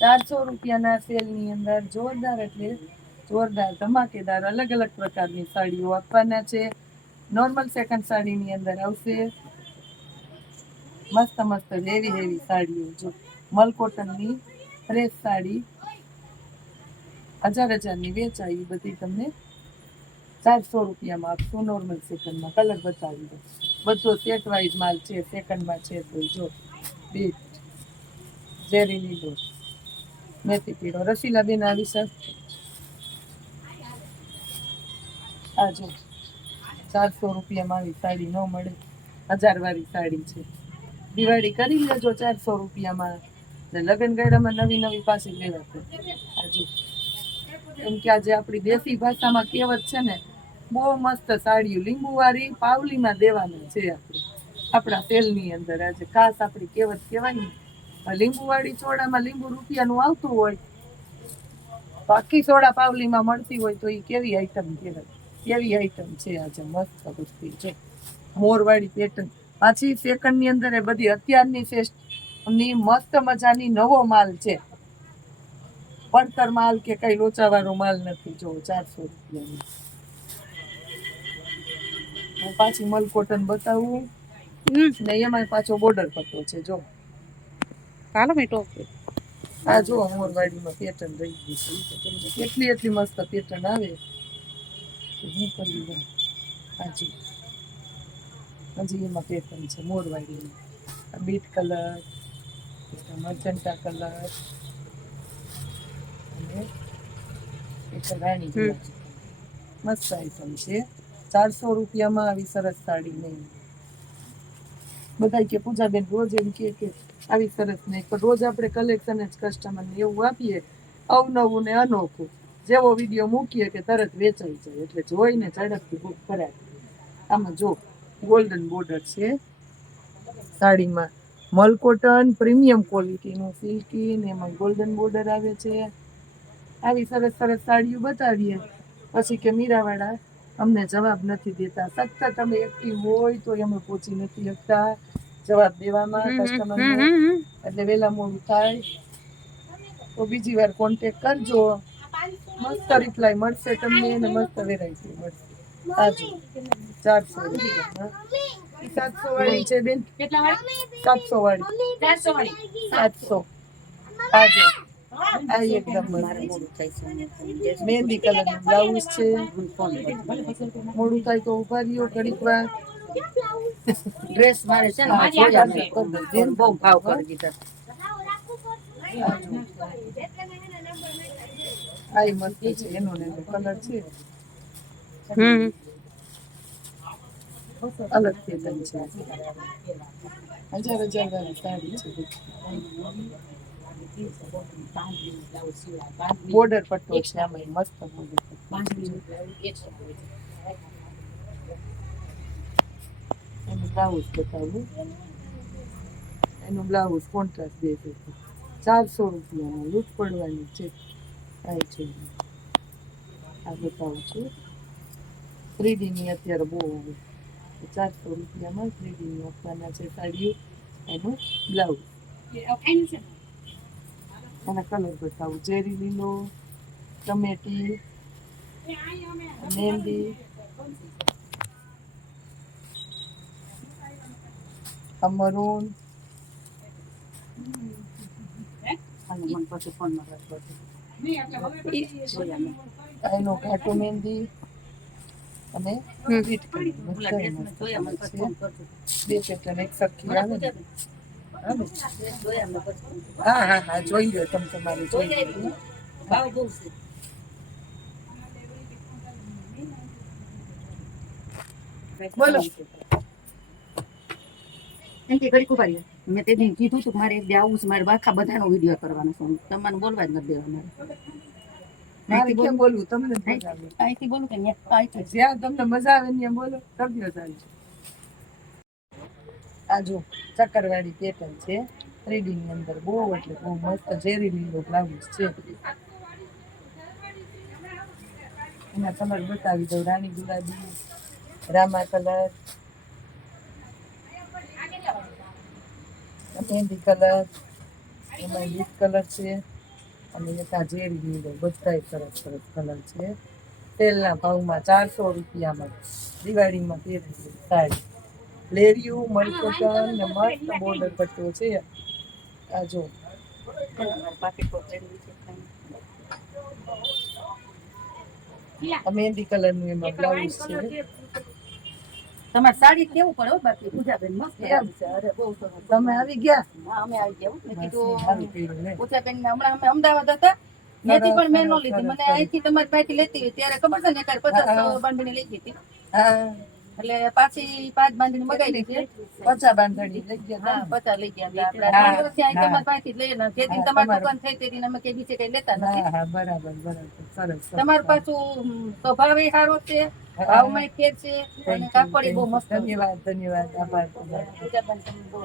ચારસો રૂપિયાના સેલની અંદર જોરદાર એટલે જોરદાર ધમાકેદાર અલગ અલગ પ્રકારની સાડીઓ આપવાના છે. નોર્મલ સેકન્ડ સાડીની અંદર આવશે. મસ્ત મસ્ત હેવી હેવી સાડીઓ જો. મલ ફ્રેશ સાડી. હજાર હજારની વેચાય એ બધી તમને ચારસો રૂપિયામાં આપશું. નોર્મલ સેકન્ડમાં કલર બતાવી દો બધો સેટ વાઇઝ માલ છે સેકન્ડમાં છે તો જો. બીટ ઝેરીની લીલો મેથી પીળો. રસીલા બેન આવી સર. આ ચારસો રૂપિયામાં આવી સાડી ન મળે. હજાર વાળી સાડી છે. દિવાળી કરી લેજો ચારસો રૂપિયામાં. લગ્ન ગાડામાં નવી નવી પાછી લેવા આજુ એમ કે આજે આપણી દેશી ભાષામાં કહેવત છે ને, બહુ મસ્ત સાડીઓ લીંબુવાળી, પાવલીમાં દેવાના છે આપણે. આપણા તેલની અંદર આજે ખાસ આપણી કહેવત કહેવાય ને લીંબુવાળી સોડામાં લીંબુ રૂપિયાનું આવતું હોય બાકી સોડા પાવલીમાં મળતી હોય તો એ કેવી આઈટમ કહેવાય? કેવી આઈટમ છે આજે મસ્ત કુસ્તી છે? મોરવાળી પેટર્ન પાછી સેકન્ડની અંદર એ બધી અત્યારની ફેસ્ટની મસ્ત મજાની નવો માલ છે. પડતર માલ કે કઈ લોચાવાળો માલ નથી જો ચારસો રૂપિયાની. હું પાછી મલકોટન બતાવું. ને એમાં પાછો બોર્ડર પટ્ટો છે જો. ચાલો ટોપી આ જો મોરવાડીમાં પેટર્ન રહી ગઈ છે. ઈ કેટલી એટલી મસ્ત પેટર્ન આવે. હું કરી દઉં હાજી. હજી એમાં પેટર્ન છે મોરવાડીની આ બીટ કલર મર્જન્ટા કલર. અને એક રાણી મસ્ત આઈટમ છે. ચારસો રૂપિયામાં આવી સરસ સાડી નહીં બધા કે પૂજાબેન રોજ એમ કે કે આવી સરસ નહીં, પણ રોજ આપણે કલેક્શન જ કસ્ટમરને એવું આપીએ, અવનવું ને અનોખું. જેવો વીડિયો મૂકીએ કે તરત વેચાઈ જાય, એટલે જોઈને ઝડપથી બુક કરાય. આમાં જો ગોલ્ડન બોર્ડર છે, સાડીમાં મલકોટન પ્રીમિયમ ક્વોલિટીનું સિલ્કી ને એમાં ગોલ્ડન બોર્ડર આવે છે. આવી સરસ સરસ સાડીઓ બતાવીએ. પછી કે મીરાવાળા અમને જવાબ નથી દેતા. સતત તમે એક્ટિવ હોય તો અમે પહોંચી નથી શકતા. જવાબ દેવામાં કસ્ટમરને એટલે વહેલા મોડું થાય. તો બીજી વાર કોન્ટેક કરજો. મસ્ત રિપ્લાય મળશે તમને અને મસ્ત વેરાયટી મળશે. સાચું. ચારસો સાતસો વાળી છે બેન. કેટલા વાળી? સાતસો વાળી. ચારસો વાળી. સાતસો. આજે. આ એકદમ મહેંદી કલરનું બ્લાઉઝ છે. મોડું થાય તો ઊભા રહ્યો ઘડીક વાર. ડ્રેસ મારે છે ને. બહુ ભાવ કરી દીધા. આઈ ઈ છે એનો ને કલર છે. હમ. અલગ પેટર્ન છે. હજાર હજાર વાળી સાડી છે. બોર્ડર પટ્ટો છે આમાં મસ્ત બોર્ડર એનું બ્લાઉઝ બતાવું એનું બ્લાઉઝ કોન્ટ્રાસ્ટ દે છે ચારસો રૂપિયામાં લૂંટ પડવાની છે આ છે આ બતાવું છું થ્રીડીની અત્યારે બહુ આવે ચારસો રૂપિયામાં થ્રીડીની આપવાના છે સાડીઓ એનું બ્લાઉઝ એના કલર બતાવું ચેરી લીલો ટમેટી મહેંદી આ મરૂન અને મને પછી ફોનમાં વાત કરજો. જોયા મેં. આ એનો ઘાટો મહેંદી અને. બે પેટર્ન એક સરખી આવે. હા હા હા જોઈ લો તમે તમારું જોઈ લો ભાવ બહુ બોલો. એમ કે ઘડીક ઊભા રહ્યો. મેં તે દિન કીધું હતું મારે એક આવું છે મારે આખા બધાનો વીડિયો કરવાનો છે. તમારે બોલવા જ નથી દેવા મારે મારે કેમ બોલવું? તમને જ મજા આવે. અહીંથી બોલું કે અહીંથી. જ્યાં તમને મજા આવે ત્યાં બોલો. કરજો ચાલજો આ જો ચક્કરવાળી પેટર્ન છે. થ્રીડી ની અંદર બહુ એટલે બહુ મસ્ત ઝેરી લીલો બ્લાઉઝ છે. એના કલર બતાવી દઉં રાણી ગુલાબી રામા કલર મહેંદી કલર, એમાં લીટ કલર છે, અને એક આ ઝેરી લીલો બધાય સરસ સરસ કલર છે. તેલના ભાવમાં ચારસો રૂપિયામાં દિવાળીમાં તેરી સાડી લેરિયું, મલકોટન, ને મસ્ત બોર્ડર પટ્ટો છે. આ જો. આ મહેંદી કલરનું એમાં બ્લાઉઝ છે. તમારે સાડી કેવું પડે બાકી? પૂજાબેન મસ્ત અરે બહુ સરસ. તમે આવી ગયા? હા અમે આવી ગયા મેં કીધું પૂજાબેન હમણાં અમે અમદાવાદ હતા. મેથી પણ મેં નો લીધી. મને અહીંથી તમારી પાસેથી લેતી હોય. ત્યારે ખબર છે ને એકાદ પચાસ બાંધણી લઈ ગઈ હતી. એટલે પાછી પાંચ બાંધણી મગાવી લીધી. પચાસ બાંધણી લઈ ગયા હા પચાસ લઈ ગયા હતા. આપણે વર્ષથી અહીં તમારી પાસેથી લઈએ ને જે દિન તમારી. દુકાન થઈ તે દિન અમે કઈ બીજે કઈ લેતા? નથી. બરાબર બરાબર. તમારું પાછું સ્વભાવે સારો છે ભાવમાં ફેર છે અને you, બહુ મસ્ત ધન્યવાદ ધન્યવાદ. આભાર તમારો. પૂજાબેન તમે બહુ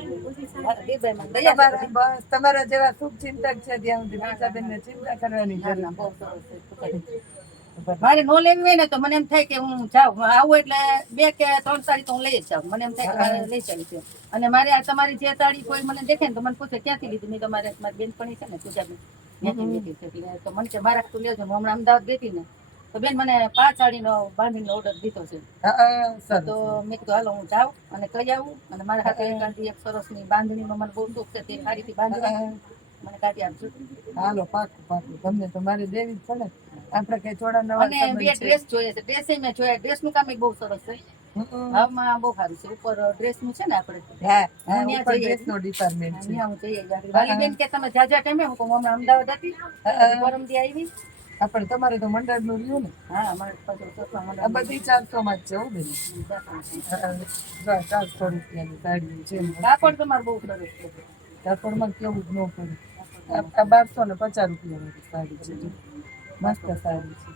મારા દીદભાઈમાં દયા છે તમારા બસ તમારા જેવા શુભ ચિંતક છે ત્યાં સુધી. પૂજાબેનને ચિંતા કરવાની. મારે નો લેવી હોય ને તો મને એમ થાય કે હું જાઉં. આવું એટલે બે કે ત્રણ સાડી તો હું લઈ જ જાઉં. મને એમ થાય કે મારે લઈ જવી છે. અને મારે આ તમારી જે સાડી કોઈ મને દેખે ને તો મને પૂછે ક્યાંથી લીધી? મેં તમારે મારી બેનપણી છે ને પૂજાબેન. છે તો મને કે મારા તું લેજો હું હમણાં અમદાવાદ ગઈ હતી ને તો બેન મને પાંચ સાડીનો બાંધણીનો ઓર્ડર દીધો છે. તો મેં કીધું હાલો હું જાઉં અને કહી આવું? અને મારા હાથે એકાદી એક સરસની બાંધણીનો મને બહુ દુઃખ છે તે મારી થી હા, મને કાઢી આપજો. હાલો પાકું પાકું. તમને તો મારે દેવી જ પડે આપણે કઈ થોડા નવા અને બે ડ્રેસ જોઈએ છે. ડ્રેસ મેં જોયા. ડ્રેસનું કામ બહુ સરસ છે. હમ. હાવમાં બહુ સારું છે. ઉપર ડ્રેસનું છે ને આપણે? હા હા ઉપર ડિપાર્ટમેન્ટ છે. હું કે તમે જાજા ટાઈમે? હું કહું અમદાવાદ હતી. હા. પરમદી આવી. હા, પણ તમારે તો મંડળનું રહ્યું ને. હા અમારે આ બધી ચારસો માં જ હો બેન. મંડળ ચારસો રૂપિયાની સાડી છે કાપડ તમારે બહુ સરસ છે. કાપડમાં કેવું જ ન પડે. આ બારસો ને પચાસ રૂપિયાની સાડી છે. મસ્ત સાડી છે.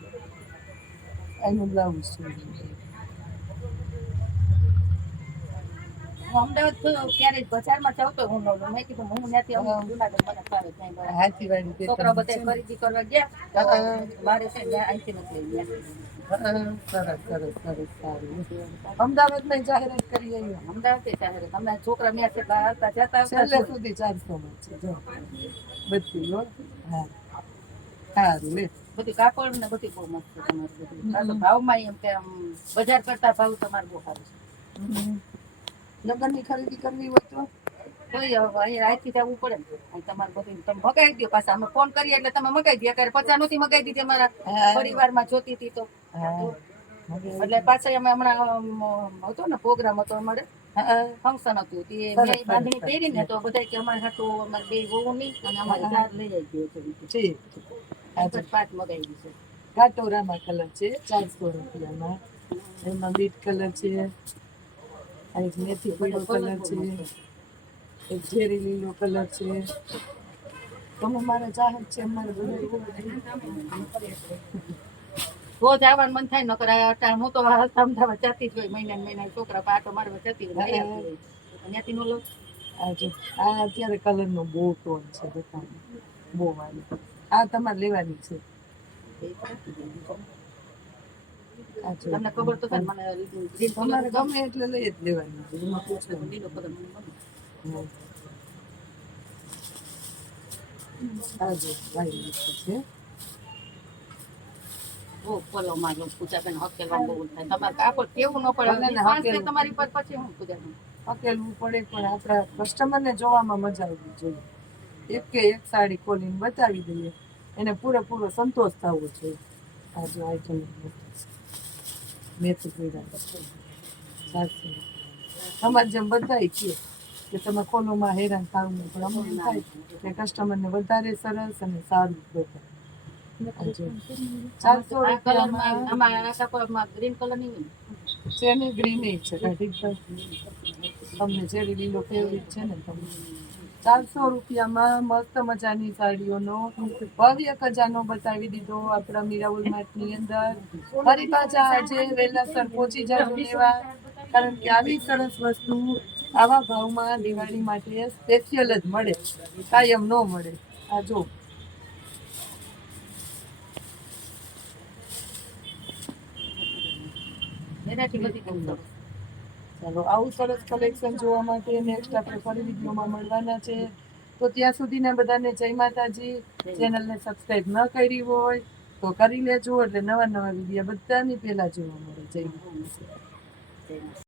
એનું બ્લાઉઝ છે. હું અમદાવાદ તો ક્યારેય બજારમાં જાઉં તો હું લઉં. મેં કીધું હું જુનાગઢ મને ફાવે. છોકરા બધા ખરીદી કરવા ગયા. મારે છે અહીંથી નથી ગયા. અમદાવાદમાં જાહેરાત કરી અમદાવાદ શહેર તમે છોકરા બહાર આવતા જતા છેલ્લે સુધી ચારસો માં છે જો. બધી હા. સારું લે. બધું કાપડ ને બધી બહુ મસ્ત છે તમારું બધું. ભાવમાં એમ કે બજાર કરતા ભાવ તમારે બહુ સારું છે. લગ્નની ખરીદી કરવી હોય તો? તોય હવે અહીંયા રાતથી જવું પડે. ને તમારે બધું તમે મગાવી દો પાછા. અમે ફોન કરીએ એટલે તમે મગાવી દો અત્યારે પચાસ નથી મગાવી દીધી અમારા. પરિવારમાં જોતી હતી તો. એટલે પાછા અમે હમણાં હતો ને પ્રોગ્રામ હતો અમારે. ફંક્શન હતું. તે બાંધણી પહેરી ને તો બધા કે અમારે હાટું અમારે બે વહુ નહીં અને અમારે ચાર લઈ આવી છે પાંચ મગાવી દીધું. કાટોરામાં કલર છે ચારસો રૂપિયામાં. એમાં બીટ કલર છે. આ એક મેથી પીળો કલર છે એક ઝેરી લીલો કલર છે તમે મારા ચાહક છે અમારે રોજ આવવાનું મન થાય નકર અટાણે હું તો અમદાવાદ જતી જ હોય મહિના મહિના છોકરા પાટો મારવા જતી હોય. ત્યાંથી નો લો આ જો આ અત્યારે કલરનો બહુ ટોન છે બતાવો બહુ વાળી આ તમારે લેવાની છે તમને ખબર તો મને તમારે ગમે એટલે લઈ જ લેવાની. માં પૂજાબેન હકેલવા બહુ થાય. કાપડ કેવું ન પડે. પર પછી હું પૂજાબેન? હકેલવું પડે પણ આપણા કસ્ટમરને જોવામાં મજા આવવી જોઈએ. એક કે એક સાડી ખોલીને બતાવી દઈએ. એને પૂરેપૂરો સંતોષ થવો જોઈએ. આ જો આઈટમ મેથી પીડા સાચી તમારે જેમ બધાય છીએ કે તમે કોલોમાં હેરાન થાવ પણ અમને થાય કે કસ્ટમરને વધારે સરસ અને સારું જો ચારસો રૂપિયામાં ગ્રીન કલર નહીં છે ને? ગ્રીન છે જ તમને જેરી લીલો ફેવરિટ છે ને તમને ચારસો રૂપિયામાં મસ્ત મજાની સાડીઓનો, ભવ્ય ખજાનો બતાવી દીધો આપણા મીરાબુલ માર્ટની અંદર ફરી પાછા આજે વહેલાસર પહોંચી જાવ લેવા, કારણ કે આવી સરસ વસ્તુ આવા ભાવમાં દિવાળી માટે સ્પેશિયલ જ મળે, કાયમ ન મળે આ જો એનાથી બધી. ચાલો આવું સરસ કલેક્શન જોવા માટે નેક્સ્ટ આપણે ફરી વિડીયોમાં મળવાના છે. તો ત્યાં સુધીના બધાને જય માતાજી. ચેનલને સબસ્ક્રાઇબ ન કરી હોય તો કરી લેજો એટલે નવા નવા વીડિયો બધાની પહેલાં જોવા મળે. જય માતાજી.